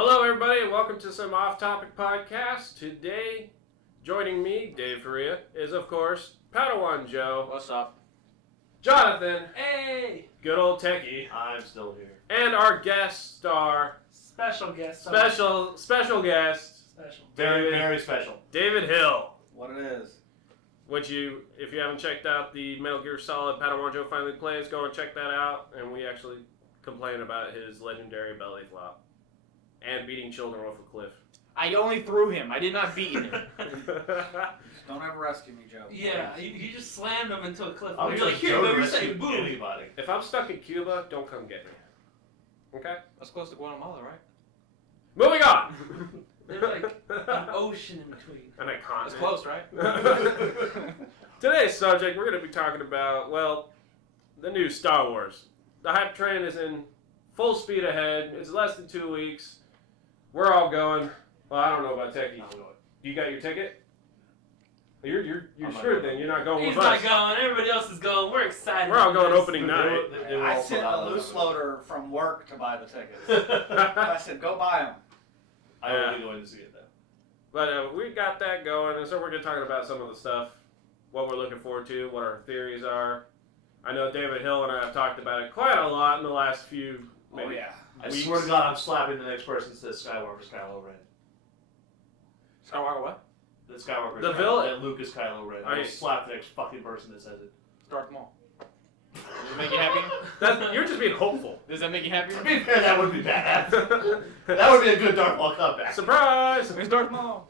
Hello, everybody, and welcome to some off-topic podcast. Today, joining me, Dave Foruria, is, of course, Padawan Joe. What's up? Jonathan. Hey! Good old Techee. I'm still here. And our guest star. Special guest. Special guest. Very special. David Hill. What it is. Which if you haven't checked out the Metal Gear Solid Padawan Joe Finally Plays, go and check that out. And we actually complain about his legendary belly flop. And beating children off a cliff. I only threw him. I did not beat him. Don't ever rescue me, Joe. Yeah, you just slammed him into a cliff. I'm You're just like, here, Joe go, to you're rescue saying boom. anybody. If I'm stuck in Cuba, don't come get me. Okay? That's close to Guatemala, right? Moving on! There's like an ocean in between. And a continent. It's close, right? Today's subject, we're going to be talking about, well, the new Star Wars. The hype train is in full speed ahead. It's less than 2 weeks. We're all going. Well, I don't know about Techee. You got your ticket? You're sure then. You're not going He's with us. not going. Everybody else is going. We're excited. We're all going for this. opening night. I sent a loose loader from work to buy the tickets. I said, go buy them. I will be going to see it, though. But we got that going, and so we're going to talk about some of the stuff, what we're looking forward to, what our theories are. I know David Hill and I have talked about it quite a lot in the last few maybe. Oh, yeah. I swear to God, I'm slapping the next person that says Skywalker Kylo Ren. Skywalker what? The Skywalker The Kylo villain? Ren. Luke is Kylo Ren. I will slap the next fucking person that says it. Darth Maul. Does it make you happy? You're just being hopeful. Does that make you happy? To be fair, that would be bad. That would be a good Darth Maul comeback. Surprise! It's Darth Maul.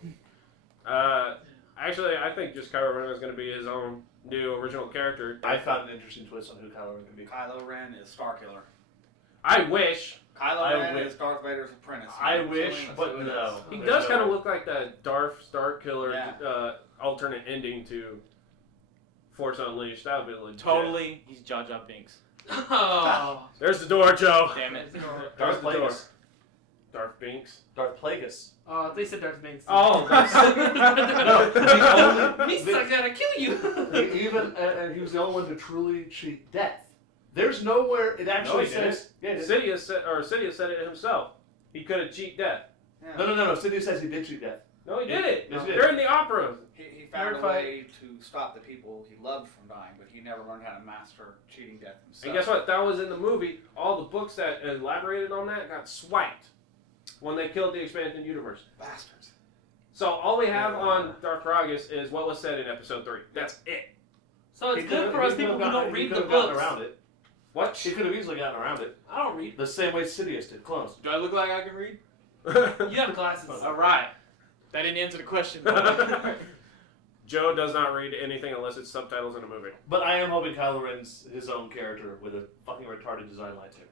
Actually, I think just Kylo Ren is going to be his own new original character. I found an interesting twist on who Kylo Ren can be. Kylo Ren is Starkiller. I wish. Kylo Ren is Darth Vader's apprentice. I wish, but no. He does kind of look like that Darth Starkiller alternate ending to Force Unleashed. That would be legit. Totally, he's Jar Jar Binks. Oh. There's the door, Joe. Damn it. There's the door. Plagueis. Darth Binks. Darth Plagueis. Oh, they said Darth Banks. Oh, No, Means I gotta kill you. and he was the only one to truly cheat death. There's nowhere it actually says. Yeah, Sidious said it himself. He couldn't cheat death. Yeah. No. Sidious says he did cheat death. No, he did it. Yes, he did. During the opera. He found a way to stop the people he loved from dying, but he never learned how to master cheating death himself. And guess what? That was in the movie. All the books that elaborated on that got swiped when they killed the expanded universe. Bastards. So all we have on Darth Gragas is what was said in episode 3. That's it. So it's good for us people who don't read the books. Around it. What? He could have easily gotten around it. I don't read. The same way Sidious did. Clones. Do I look like I can read? You have glasses. Alright. That didn't answer the question. Joe does not read anything unless it's subtitles in a movie. But I am hoping Kylo Ren's his own character with a fucking retarded design lightsaber.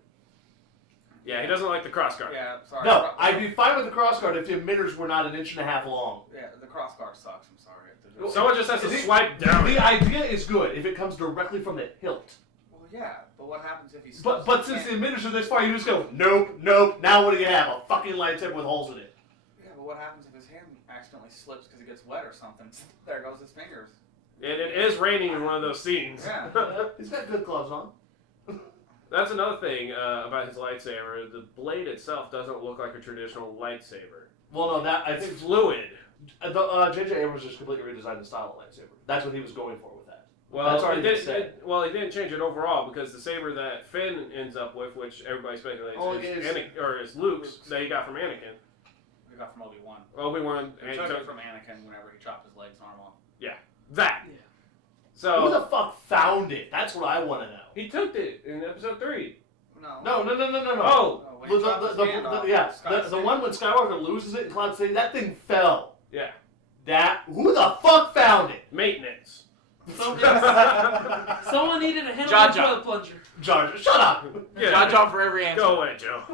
Yeah, he doesn't like the crossguard. Yeah, sorry. No, I'd be fine with the crossguard if the emitters were not 1.5 inches long. Yeah, the crossguard sucks. I'm sorry. Someone just has to swipe down. The idea is good if it comes directly from the hilt. Well, yeah, but what happens if he But since the emitters are this far, you just go, nope. Now what do you have? A fucking lightsaber with holes in it. Yeah, but what happens if his hand accidentally slips because it gets wet or something? There goes his fingers. It is raining in one of those scenes. Yeah. He's got good gloves on. That's another thing about his lightsaber. The blade itself doesn't look like a traditional lightsaber. Well, no, I It's think fluid. J.J. Abrams just completely redesigned the style of lightsaber. That's what he was going for with that. Well, That's already been said. He didn't change it overall because the saber that Finn ends up with, which everybody speculates is Luke's, that he got from Anakin. We got from Obi-Wan. Obi-Wan He took it from Anakin whenever he chopped his legs and arm off. that. Yeah. So Who the fuck found it? That's what I want to know. he took it in episode 3. No. No. Oh, When he chopped his hand off, The one when Skywalker loses it in Cloud City, that thing fell. yeah, Who the fuck found it? maintenance. Someone needed a handle Jar of Jar. toilet plunger. Jar Jar, shut up! Yeah. Jar Jar for every answer. Go away, Joe.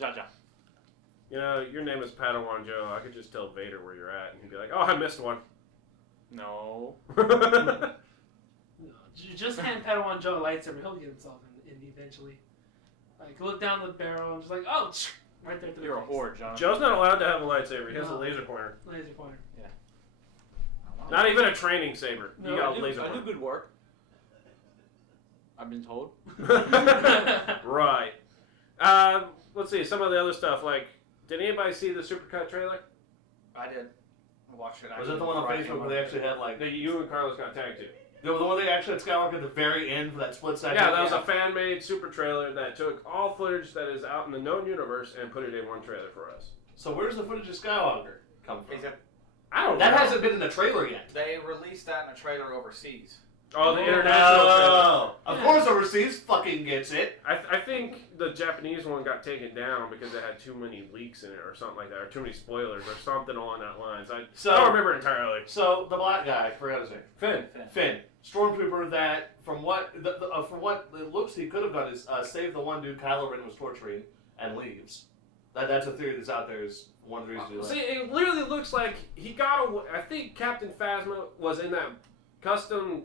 Jar Jar. You know, your name is Padawan Joe. I could just tell Vader where you're at, and he'd be like, "Oh, I missed one." No. No, just hand Padawan Joe a lightsaber. He'll get himself in eventually. Like, look down the barrel and just like, oh, right there to the You're a face. whore, John. Joe's not allowed to have a lightsaber. He has a No. laser pointer. Laser pointer. Not even a training saber. No, You got a I laser do pointer. good work. I've been told. Right. Let's see. Some of the other stuff, like Did anybody see the Supercut trailer? I did. I watched it. Was that the one on Facebook where they actually had like You and Carlos got tagged to. the one they actually had Skywalker at the very end for that split second? Yeah, that was a fan-made super trailer that took all footage that is out in the known universe and put it in one trailer for us. So where's the footage of Skywalker come from? I don't know. That hasn't been in the trailer yet. They released that in a trailer overseas. Oh, the international trailer. Oh, of course overseas fucking gets it. I think the Japanese one got taken down because it had too many leaks in it or something like that, or too many spoilers or something along that lines. I don't remember entirely. So the black guy, I forgot his name. Finn. Finn, stormtrooper. That from what from what it looks he could have done is save the one dude Kylo Ren was torturing and leaves. That's a theory that's out there. Is one of the reasons. See, it literally looks like he got away. I think Captain Phasma was in that custom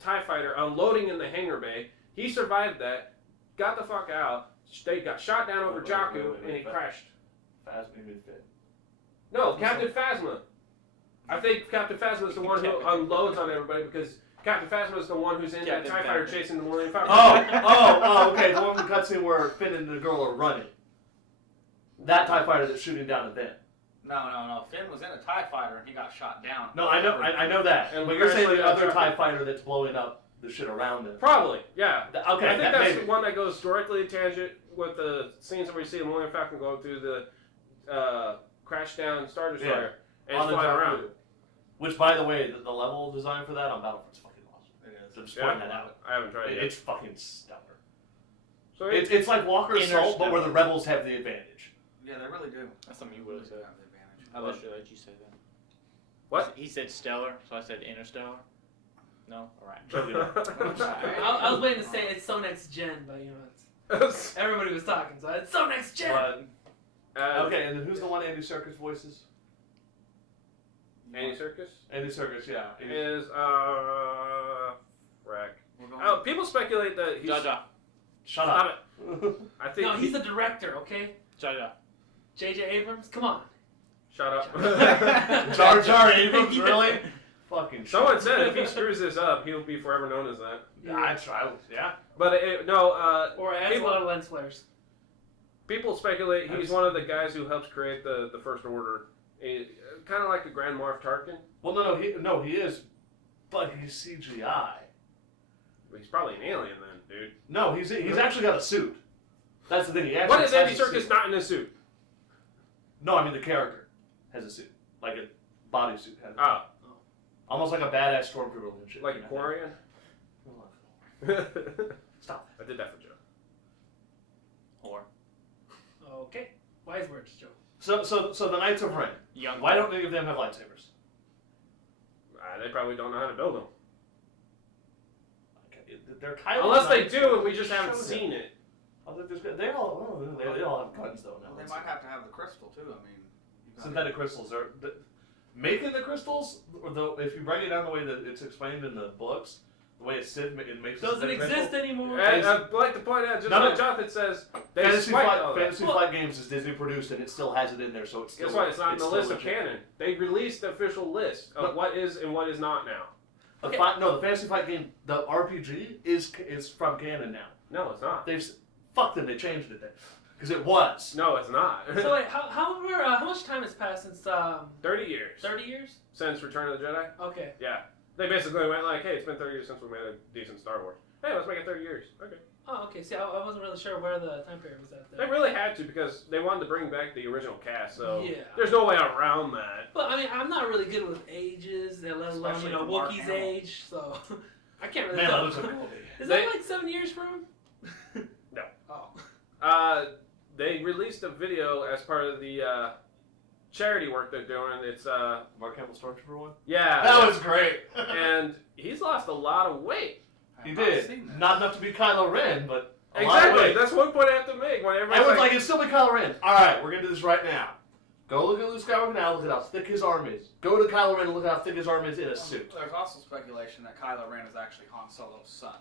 TIE fighter unloading in the hangar bay. He survived that, got the fuck out. They got shot down over Jakku, and he crashed. Phasma even Finn. No, Captain Phasma. I think Captain Phasma is the one who unloads on everybody because Captain Phasma is the one who's in that TIE fighter chasing the Millennium Falcon. Oh, okay. The one with the cutscene where Finn and the girl are running. That TIE fighter that's shooting down at them. No. Finn was in a TIE fighter and he got shot down. No, I know that. And But you're saying the other Jakku. TIE fighter that's blowing up the shit around them. Probably, yeah. Okay, I think that's maybe. the one that goes directly tangent with the scenes where we see the Millennium Falcon going through the crash down Star Destroyer and On the flying Jakku. around. Which, by the way, the level design for that on Battlefront's fucking awesome. It is. So just pointing that out. I haven't tried it yet. It's fucking stellar. So It's like Walker's Assault, but where the rebels have the advantage. Yeah, they really do. That's something you would have said. Have the advantage. I literally let you say that. What? He said stellar, so I said interstellar. No? Alright. I was waiting to say it's so next gen, but you know, everybody was talking, so it's so next gen. But, okay, and then who's the one Andy Serkis voices? Andy Serkis? Andy Serkis, yeah. Is, Frack. We're going Oh, people speculate that he's... Jaja. Shut Stop up. it. I think No, he's the director, okay? Jaja. J.J. Abrams, come on. Shut up. Jar Jar Abrams, really? Fucking Someone said if he screws this up, he'll be forever known as that. I try, yeah. But Or adds a lot of lens flares. people speculate he's one of the guys who helps create the First Order. Kind of like the Grand Moff Tarkin. Well, no, he is, but he's CGI. He's probably an alien then, dude. No, he's actually got a suit. That's the thing. He actually What is Andy has a Serkis suit. not in a suit? No, I mean the character has a suit, like a bodysuit. Ah, Almost like a badass stormtrooper and shit. like a Quarian? Stop. I did that for Joe. Or Okay. Wise words, Joe. So the Knights of Ren. young. Why don't any of them have lightsabers? They probably don't know how to build them. Okay, they're kind of Unless they do, and we just haven't Show seen it. They all have guns though now. Well, they might have to have the crystal too. I mean, you've got Synthetic crystals are making the crystals. Though, if you break it down the way that it's explained in the books, the way it's said, it makes Doesn't synthetic exist crystal. anymore. And I'd like to point out, just No, like no. Jonathan says, they Fantasy spiked all that. Flight Games is Disney produced, and it still has it in there, so it's still. Guess what? It's not in the still list of legit. canon. They released the official list of what is and what is not now. Okay. The Fantasy Flight game, the RPG is from canon now. No, it's not. Fuck them. They changed it then, because it was. No, it's not. So wait, how much time has passed since 30 years 30 years? since Return of the Jedi. Okay. Yeah. They basically went like, hey, it's been 30 years since we made a decent Star Wars. Hey, let's make it 30 years. Okay. Oh, okay. See, I wasn't really sure where the time period was at They there. really had to because they wanted to bring back the original cast, so Yeah. there's no way around that. But I mean, I'm not really good with ages, let alone Especially for Mark Wookiee's Hamill. age, so I can't really Man, that tell. looks like a movie. Is They- that like 7 years from? No. Oh. They released a video as part of the charity work they're doing. It's Mark Hamill Stormtrooper one. yeah, That was great. and he's lost a lot of weight. He I've not did. seen that. Not enough to be Kylo Ren, but a lot of Exactly. weight. That's one point I have to make. When everybody's Everyone's like, it's still be Kylo Ren. All right, we're gonna do this right now. Go look at Luke Skywalker now. Look at how thick his arm is. Go to Kylo Ren and look at how thick his arm is in a suit. There's also speculation that Kylo Ren is actually Han Solo's son.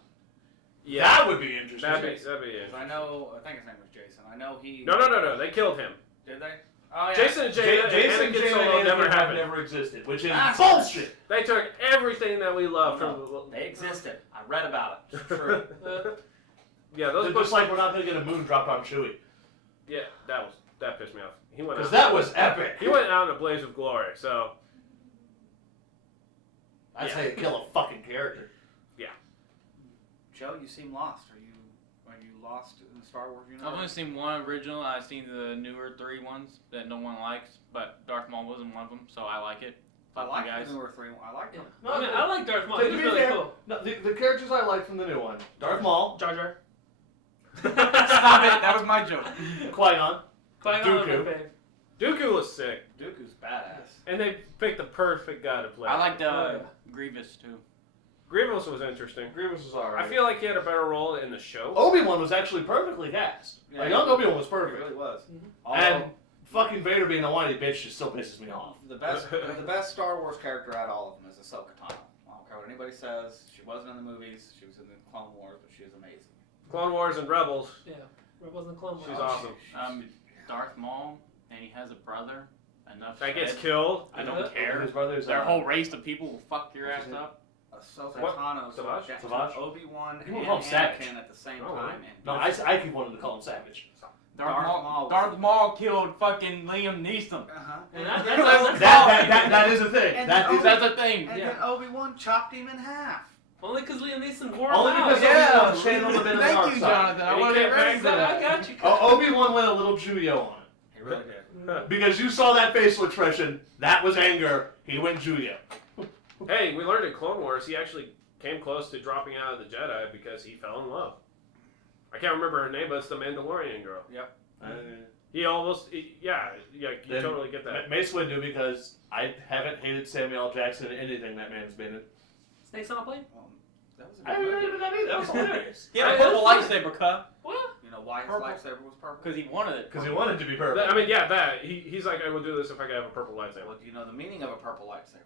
yeah, That would be interesting. that'd be 'Cause it. I think his name was Jason. I know he. No. They killed him. Did they? Oh yeah. Jason and Jason Jason Anakin and Solo Anakin never have happened. never existed, which is That's bullshit. They took everything that we love from. They existed. I read about it. It's true. Yeah, those They're books. just like we're not gonna get a moon dropped on Chewie. Yeah, that pissed me off. he went Because out. that was epic. He went out in a blaze of glory. So That's Yeah. how you kill a fucking character. Joe, you seem lost. Are you lost in the Star Wars universe? I've only seen one original. I've seen the newer 3 ones that no one likes, but Darth Maul wasn't one of them, so I like it. I Fuck like you guys. the newer 3. I like them. Yeah. I mean, I like Darth Maul. To He's be really fair, cool. No, the characters I like from the new one: Darth Maul, Jar Jar. Stop it! That was my joke. Qui-Gon. Qui-Gon Dooku. was my fave. Dooku was sick, Dooku's badass. and they picked the perfect guy to play. I liked Oh, Grievous too. Grievous was interesting. Grievous was alright. I feel like he had a better role in the show. Obi-Wan was actually perfectly cast. Yeah, Young Obi-Wan was It perfect. really was. Mhm. And fucking Vader being a whiny bitch just still pisses me off. The best Star Wars character out of all of them is Ahsoka Tano. I don't care what anybody says. She wasn't in the movies. She was in the Clone Wars, but she is amazing. Clone Wars and Rebels. Yeah. Rebels and Clone Wars. She's awesome. Darth Maul, and he has a brother. Enough That gets said. killed. I don't care. His brother's Their whole race of people will fuck your What's ass his name? up. Ahsoka What? Tano Savage? Savage? Obi-Wan People and call him Savage. Anakin at the same Oh, time. No, I keep wanting to call him Savage. Darth Maul killed fucking Liam Neeson. Uh-huh. And That's That is a thing. And That is That's a thing. And Yeah. then Obi-Wan chopped him in half. Only because Liam Neeson wore Only him out. because Yeah. Obi-Wan channeled a bit of the dark Thank you, side. Jonathan. I And he want to get can't ready back for So I that. got you. Obi-Wan went a little Juyo on it. He really did. Because you saw that facial expression. That was anger. He went Juyo. Hey, we learned in Clone Wars he actually came close to dropping out of the Jedi because he fell in love. I can't remember her name, but it's the Mandalorian girl. He almost, you Then totally get that. Mace Windu, because I haven't hated Samuel L. Jackson in anything that man's been in. Snakes on a plane? That was a I good didn't movie. remember that either. That was hilarious. He had a It purple was fun. lightsaber, cuh. What? You know why his Purple. lightsaber was purple? Because he wanted it. Because he wanted to be perfect. I mean, yeah, that. He's like, I will do this if I can have a purple lightsaber. Well, do you know the meaning of a purple lightsaber?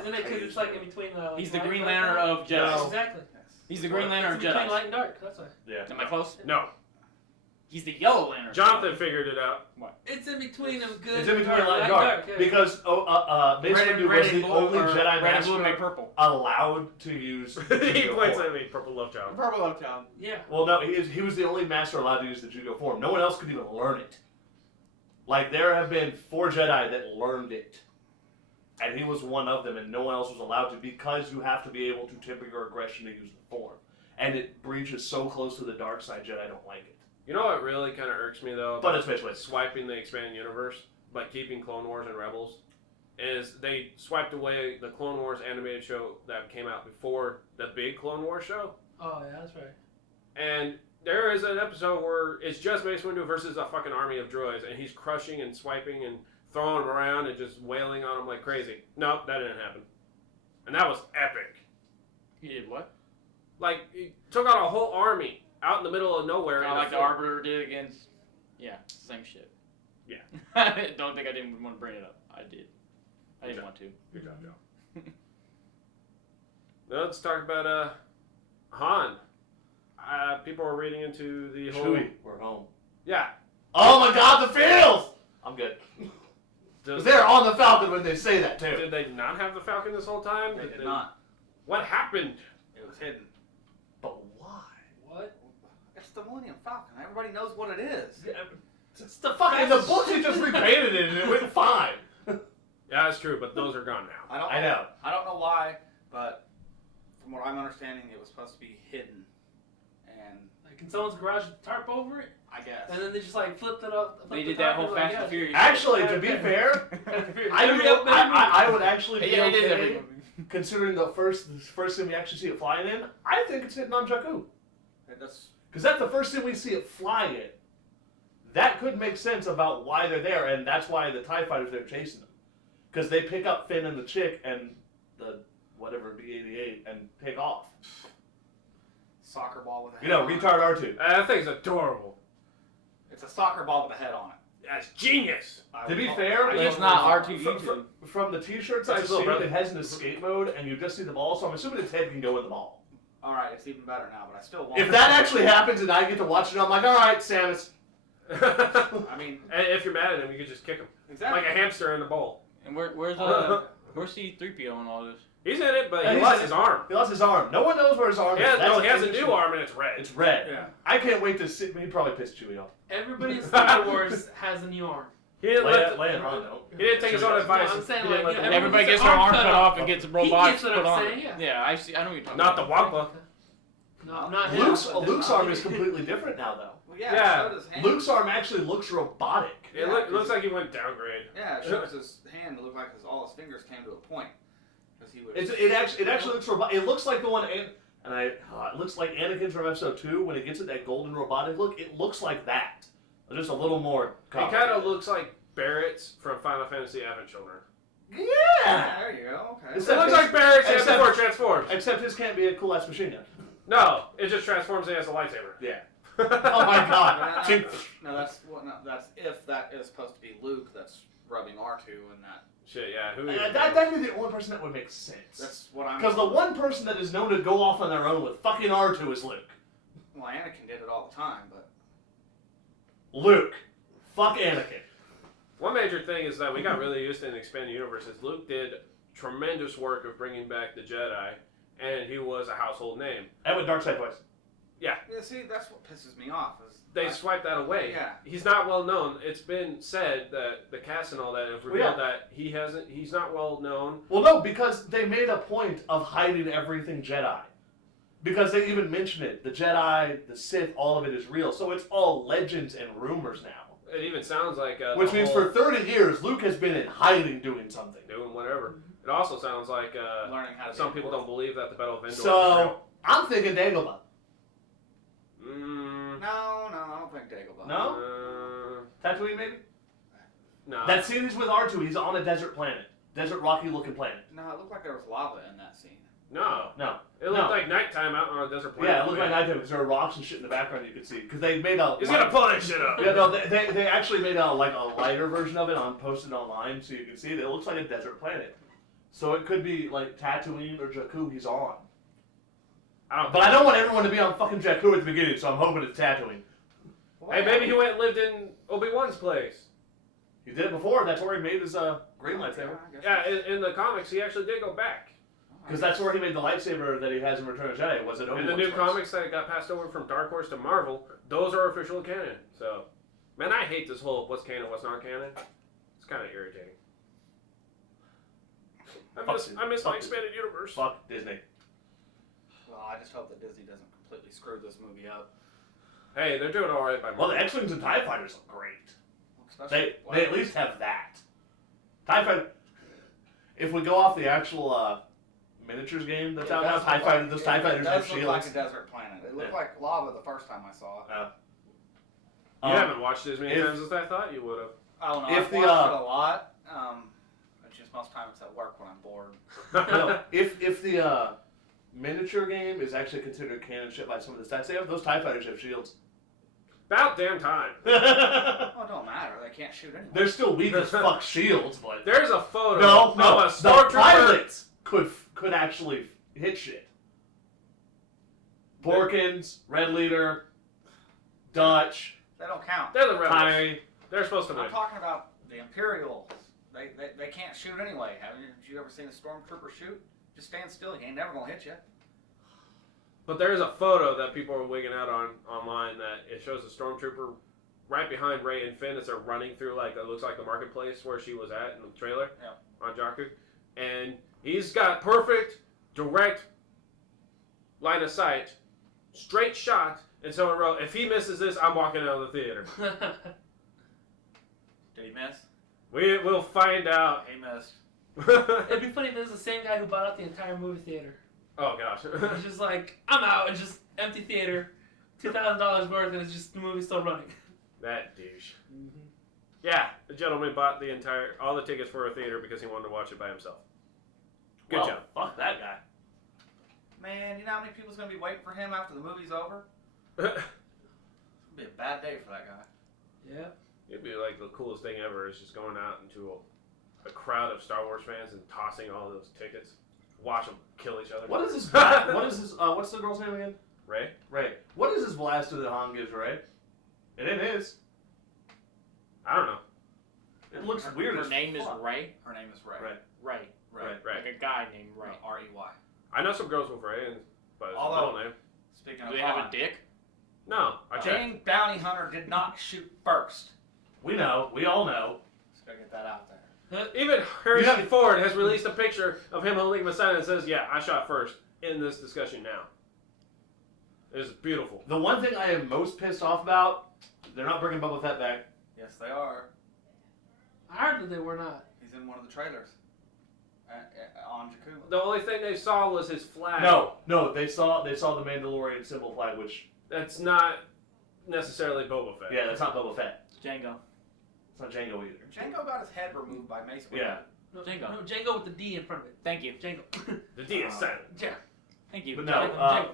Isn't it because it's like in between the... Like, He's the light Green and Lantern dark? of Jedi. No. Exactly. Yes. He's the Green Lantern of It's between Jedi. light and dark, that's why. Yeah. Am I close? No. He's the Yellow Lantern. Jonathan figured it out. It's in between of good It's in between and light and dark. yeah. Because Mace Windu was the only Jedi red and blue Master make purple. allowed to use the He Judo points form. at me, purple love child. Purple love child. Yeah. Well, no, he was the only Master allowed to use the Judo form. No one else could even learn it. Like, there have been 4 Jedi that learned it. And he was one of them, and no one else was allowed to, because you have to be able to temper your aggression to use the form. And it breaches so close to the dark side, Jedi don't like it. You know what really kind of irks me, though? But it's Mace Windu. Swiping the expanded universe, but keeping Clone Wars and Rebels, is they swiped away the Clone Wars animated show that came out before the big Clone Wars show. Oh, yeah, that's right. And there is an episode where it's just Mace Windu versus a fucking army of droids, and he's crushing and swiping and throwing them around and just wailing on them like crazy. No, that didn't happen. And that was epic. He did what? Like, he took out a whole army out in the middle of nowhere. Kind in of a like the field. Arbiter did against... Yeah, same shit. Yeah. Don't think I didn't want to bring it up. I did. I didn't want to. Good job, Joe. Now let's talk about Han. People are reading into the whole... Chewie, we're home. Yeah. Oh my god, the feels! I'm good. Does, They're on the Falcon when they say that, too. did they not have the Falcon this whole time? They did not. What happened? It was hidden. But why? What? It's the Millennium Falcon. Everybody knows what it is. It's the In the fastest- book, he just repainted it and it went fine. Yeah, that's true, but those are gone now. I know. I don't know why, but from what I'm understanding, it was supposed to be hidden. And Like in someone's garage with a tarp over it, I guess. and then they just like flipped it up. They did that whole Fast and Furious. Actually, to be fair, I would actually be Yeah, it is every okay, movie. considering the first scene we actually see it flying in. I think it's hitting on Jakku. That's Because that's the first scene we see it fly in. That could make sense about why they're there, and that's why the TIE fighters are chasing them. Because they pick up Finn and the chick and the whatever B-88 and take off. soccer ball with a head You know, on it. retard R2. That thing's adorable. It's a soccer ball with a head on it. That's genius. To be fair, It's not R2-D2. From the t-shirts That's I've his little seen, brother. it has an escape mode, and you just see the ball, so I'm assuming its head can go in the ball. Alright, it's even better now, but I still want If that actually happens and I get to watch it, I'm like, alright, Samus. I mean, And if you're mad at him, you can just kick him. exactly. Like a hamster in a bowl. And where's C-3PO in all this? He's in it, but Yeah, he he's lost in his it. arm. He lost his arm. No one knows where his arm He is. has, That's no, the he has a thing. new arm and it's red. It's red. Yeah. I can't wait to see. He probably pissed Chewie off. Everybody in Star Wars has a new arm. He didn't, let Leia and Han don't. he didn't take his Chewie own doesn't. advice. No, I'm saying, He didn't like, let you the- know, Everybody gets gets their their arm arm cut cut off. off and gets He robots gets what put I'm on. saying, yeah. I know what you're talking Not about. the Wampa. No, not him. Luke's arm is completely different now, though. Well, yeah, Yeah. it showed his hand. Luke's arm actually looks robotic. It looks like he went downgrade. Yeah, it shows his hand. It looked like all his fingers came to a point. Because he was. It actually looks robotic. It looks like the one, it looks like Anakin from Episode 2 when it gets at that golden robotic look. It looks like that, just a little more. He kind of looks like Barrett's from Final Fantasy Advent Children. Yeah. There you go. Okay. It's It looks like Barrett's hand except- before it transforms. Except his can't be a cool ass machine gun. No, it just transforms and has a lightsaber. Yeah. Oh my god. No, that's if that is supposed to be Luke. That's rubbing R2 and that. Shit, yeah. Who even That'd be the only person that would make sense. That's what I'm. Because the one person that is known to go off on their own with fucking R2 is Luke. Well, Anakin did it all the time, but. Luke. Fuck Anakin. One major thing is that we got really used to in the expanded universes. Luke did tremendous work of bringing back the Jedi, and he was a household name. And with Dark Side voice. Yeah, see, that's what pisses me off. Is They swiped that away. Yeah. He's not well known. It's been said that the cast and all that have revealed that he's not well known. Well, no, because they made a point of hiding everything Jedi. Because they even mention it. The Jedi, the Sith, all of it is real. So it's all legends and rumors now. It even sounds like Which means for 30 years, Luke has been in hiding doing something. doing whatever. It also sounds like learning how to. some people don't believe that the Battle of Endor is So, real. I'm thinking Dagobah. No, I don't think Dagobah. No? Tatooine, maybe? No. That scene is with R2. He's on a desert planet. Desert rocky looking planet. No, it looked like there was lava in that scene. No. No. It looked No. like nighttime out on a desert planet. Yeah, it looked like nighttime because there were rocks and shit in the background you could see. Because they made a... He's gonna pull that shit up. Yeah, no, they actually made a lighter version of it posted online so you can see that it looks like a desert planet. So it could be like Tatooine or Jakku he's on. But I don't want everyone to be on fucking Jakku at the beginning, so I'm hoping it's Tatooine. Hey, maybe he went and lived in Obi-Wan's place. He did it before. That's where he made his green lightsaber. Yeah, in the comics, he actually did go back. Because that's where he made the lightsaber that he has in Return of the Jedi. Was it In Obi-Wan's the new place. comics that got passed over from Dark Horse to Marvel, those are official canon. So, man, I hate this whole what's canon, what's not canon. It's kind of irritating. I miss my expanded universe. Fuck Disney. Well, I just hope that Disney doesn't completely screw this movie up. Hey, they're doing all right by Well, Marvel. the X-Wings and TIE Fighters look great. Especially They at least have that. TIE Fighter. If we go off the actual miniatures game that's out now, TIE Fighter, those TIE Fighters have It does look like shields. a desert planet. It looked Yeah. like lava the first time I saw it. You haven't watched it as many if- times as I thought you would have. I don't know. If I've the, watched it a lot. It's just most times it's at work when I'm bored. No, if the miniature game is actually considered canon shit by some of the stats they have, those TIE Fighters have shields. About damn time. Oh, it don't matter. They can't shoot anyway. They're still weak as fuck shields, but There's a photo no, of a the stormtrooper. pilots could actually hit shit. Porkins, Red Leader, Dutch, They don't count. They're the rebels. TIE. They're supposed to win. I'm talking about the Imperials. They can't shoot anyway. Have you ever seen a stormtrooper shoot? Just stand still. He ain't never gonna hit you. But there's a photo that people are wigging out on online that it shows a stormtrooper right behind Rey and Finn as they're running through it looks like the marketplace where she was at in the trailer on Jakku, and he's got perfect direct line of sight, straight shot, and someone wrote, "If he misses this, I'm walking out of the theater." Did he miss? We will find out. He missed. It'd be funny if it was the same guy who bought out the entire movie theater. Oh gosh. He's just like, I'm out, and just empty theater, $2,000 worth, and it's just the movie's still running. That douche. Yeah, the gentleman bought all the tickets for a theater because he wanted to watch it by himself. Good job. Fuck that guy. Man, you know how many people's gonna be waiting for him after the movie's over? It's gonna be a bad day for that guy. Yeah. It'd be like the coolest thing ever is just going out into a crowd of Star Wars fans and tossing all those tickets. Watch them kill each other. What is this? What's the girl's name again? Ray? Ray. What is this blaster that Han gives Ray? It ain't his. I don't know. It looks weird Her as name is fuck. Ray. Her name is Ray. Ray. Ray. Right. Right. Like a guy named Ray. R-E-Y. I know some girls with Ray, but it's a Although- middle name. Speaking Do of they have Han, a dick? No, I checked. King Bounty Hunter did not shoot first. We know. We all know. Just gotta get that out there. Even Harrison Yeah. Ford has released a picture of him holding a sign that says, "Yeah, I shot first in this discussion now." It's beautiful. The one thing I am most pissed off about, they're not bringing Boba Fett back. Yes, they are. I heard that they were not. He's in one of the trailers. On Jakku. The only thing they saw was his flag. No, they saw the Mandalorian symbol flag, which That's not necessarily Boba Fett. yeah, that's not Boba Fett. Django. It's not Django either. Django got his head removed by Mace Windu. Yeah, No, Django. No, Django with the D in front of it. Thank you. Django. The D is silent. Yeah. Thank you. but no. Django.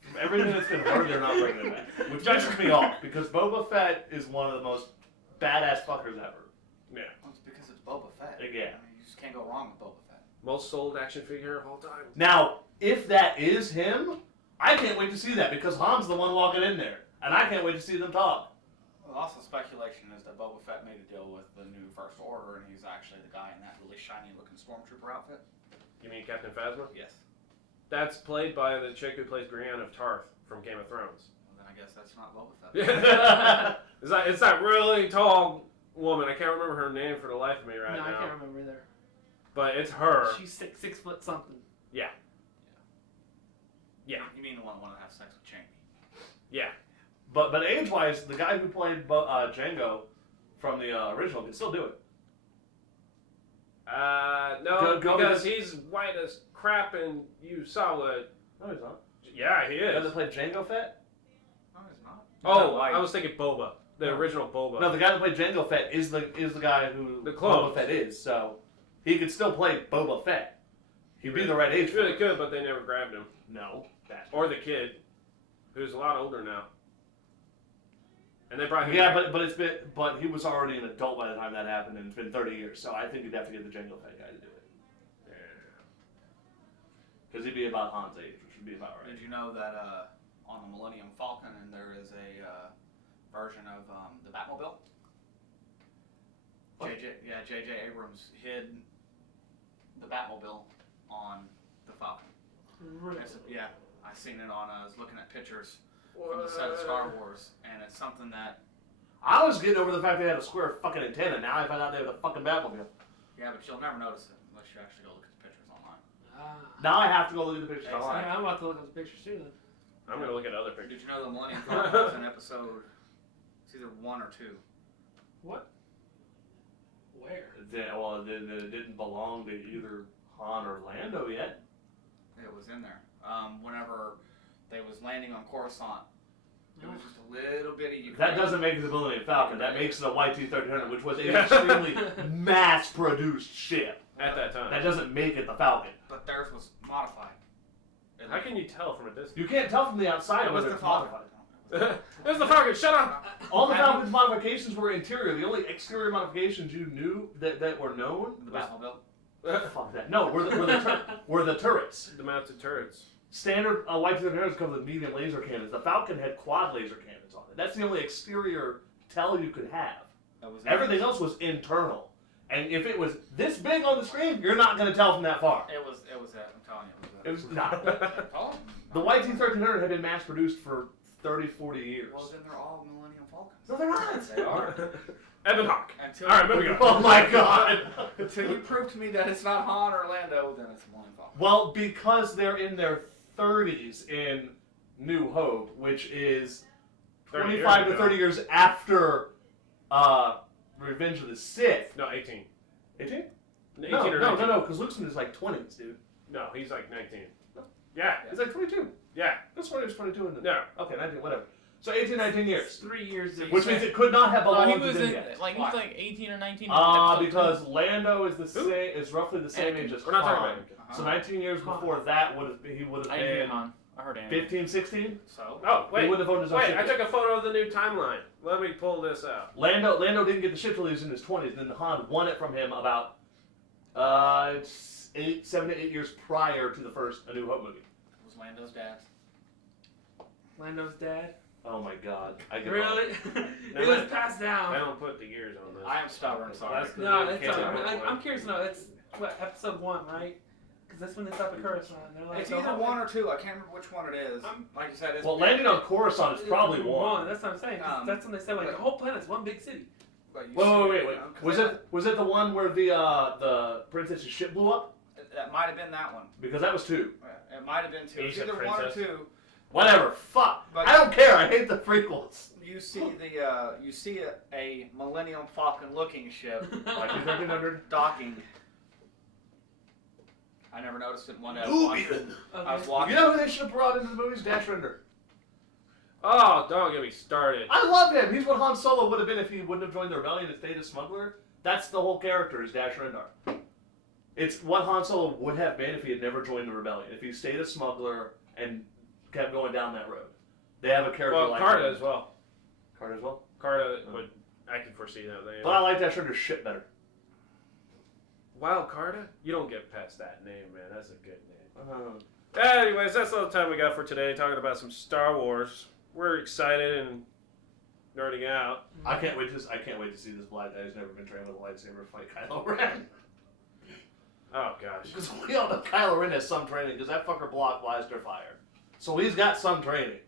From everything that's been heard, they're not bringing him back, which pisses me off because Boba Fett is one of the most badass fuckers ever. Yeah. Well, it's because it's Boba Fett. Yeah. I mean, you just can't go wrong with Boba Fett. Most sold action figure of all time. Now, if that is him, I can't wait to see that because Han's the one walking in there, and I can't wait to see them talk. Well, also speculation is that Boba Fett made a deal with the new First Order, and he's actually the guy in that really shiny-looking stormtrooper outfit. You mean Captain Phasma? Yes. That's played by the chick who plays Brienne of Tarth from Game of Thrones. Well, then I guess that's not Boba Fett. It's that really tall woman. I can't remember her name for the life of me right No, I now. can't remember either. But it's her. She's 6 foot something. Yeah. You mean the one that wanted to have sex with Jamie? Yeah. But age-wise, the guy who played Django from the original can still do it. No, Go because he's white as crap and you saw what. No, he's not. Yeah, he The guy is. that played Django Fett? No, he's not. Oh, white. I was thinking Boba. The No. original Boba. No, the guy that played Django Fett is the guy who The clone. Boba Fett is. So he could still play Boba Fett. He'd be the right age. He really could, but they never grabbed him. No, that. Or the kid, who's a lot older now. And they brought him Yeah, back. but he was already an adult by the time that happened, and it's been 30 years. So I think you'd have to get the Django Fett guy to do it, because he'd be about Han's age, which would be about right. Did you know that on the Millennium Falcon, and there is a version of the Batmobile? What? J.J. Abrams hid the Batmobile on the Falcon. Really? I seen it on. I was looking at pictures from the set of Star Wars, and it's something that. I was getting over the fact they had a square fucking antenna. Now I found out they had a fucking Batmobile. Yeah, but you'll never notice it unless you actually go look at the pictures online. Now I have to go look at the pictures Exactly. online. Yeah, I'm about to look at the pictures too then. I'm going to look at other pictures. Did you know the Millennium Falcon was in episode? It's either 1 or 2. What? Where? It didn't belong to either Han or Lando yet. It was in there. Whenever they was landing on Coruscant, it was just a little bitty. That doesn't make it the Millennium Falcon. That makes it a YT-1300, which was an Yeah. extremely mass-produced ship. At that time. That doesn't make it the Falcon. But theirs was modified. How can you tell from a distance? You can't tell from the outside It was whether the it's Falcon. modified. There's the Falcon. Shut up. All the Falcon's modifications were interior. The only exterior modifications you knew that were known The was... Batmobile. Fuck that. No, were the turrets. The mounted turrets. Standard YT-1300s come with medium laser cannons. The Falcon had quad laser cannons on it. That's the only exterior tell you could have. That was Everything else was internal. And if it was this big on the screen, you're not going to tell from that far. It was. I'm telling you. It was not. Oh, The YT-1300 had been mass produced for 30, 40 years. Well, then they're all Millennium Falcons. No, they're not. They are. Evan Hawk. Until All right, moving on. Oh my god. Until you prove to me that it's not Han or Lando, then it's Millennium Falcon. Well, because they're in their 30s in New Hope, which is 25 to 30 years after Revenge of the Sith. No, 18. 18? 18 No, or no, 19. no, because Luke's in his like 20s, dude. No, he's like 19. No. Yeah. He's like 22. Yeah. That's why he was 22 in the... No. Okay, 19, whatever. So 18, 19 years. 3 years. Which means it could not have No, belonged he was to them in, yet. like, he was like 18 or 19. Because Lando is the Who? same, is roughly the same Anakin. age as We're not talking Han. about him. So 19 years before that he would have I didn't hear been Han. I heard Anakin. 15, 16. So. Oh, He wait. would have owned his own Wait, ship. I took a photo of the new timeline. Let me pull this out. Lando didn't get the ship till he was in his 20s. Then Han won it from him about 7 to 8 years prior to the first A New Hope movie. It was Lando's dad. Lando's dad. Oh my God! I get Really? No, it was man. passed I down. don't put the years on this. I am stubborn, sorry. That's the No, new it's canon alright. point. I'm curious to know. what, episode 1, right? Because that's when they start the Coruscant. They're like, It's the either whole- 1 or 2. I can't remember which one it is. Like you said, it's Well, landing on Coruscant is probably one. That's what I'm saying. 'Cause that's when they said, like, the whole planet's one big city. but you Wait, see wait. you know, 'cause Was they- it the one where the princess's ship blew up? That might have been that one. Because that was 2. It might have been 2. It's Ancient either 1 or Princess. 2. Whatever. Fuck. But- I don't care. I hate the prequels. You see a Millennium Falcon looking ship Like 1300. docking. I never noticed it in one. I was Okay. watching. You know who they should have brought into the movies? Dash Rendar. Oh, don't get me started. I love him. He's what Han Solo would have been if he wouldn't have joined the rebellion and stayed a smuggler. That's the whole character, is Dash Rendar. It's what Han Solo would have been if he had never joined the rebellion. If he stayed a smuggler and kept going down that road. They have a character Well, like Carta him. as well. Carta as well? Carta would. I can foresee that. But I like Dash Rendar's shit better. Wow, Carta? You don't get past that name, man. That's a good name. Uh, Anyways, that's all the time we got for today, talking about some Star Wars. We're excited and nerding out. I can't wait to see this black guy who's never been trained with a lightsaber fight Kylo Ren. Oh, gosh. Because we all know Kylo Ren has some training, because that fucker blocked blaster fire. So he's got some training.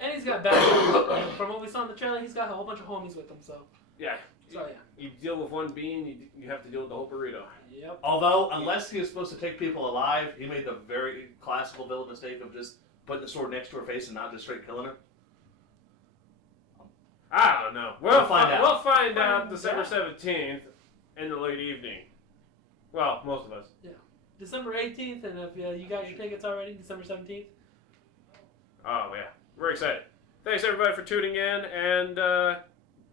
And he's got backup. From what we saw in the trailer, he's got a whole bunch of homies with him, so. Yeah. So, yeah. You deal with one being, you have to deal with the whole burrito. Yep. Although, unless he is supposed to take people alive, he made the very classical villain mistake of just putting the sword next to her face and not just straight killing her. I don't know. We'll find out. We'll find Find out December out. 17th in the late evening. Well, most of us. December 18th, and if you got your tickets already, December 17th. Oh, yeah. We're excited. Thanks, everybody, for tuning in. And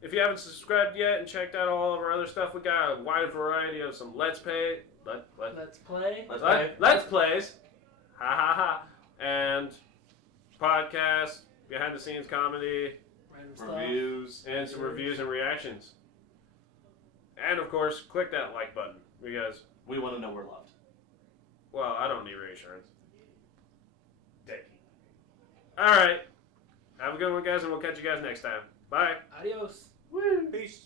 if you haven't subscribed yet and checked out all of our other stuff, we got a wide variety of some Let's Play. Let's play. Let's Plays. Ha ha ha. And podcasts, behind the scenes comedy, Random stuff. Reviews. and some reviews and reactions. And, of course, click that like button because, We want to know we're loved. well, I don't need reassurance. Techee. All right. Have a good one, guys, and we'll catch you guys next time. Bye. Adios. Peace.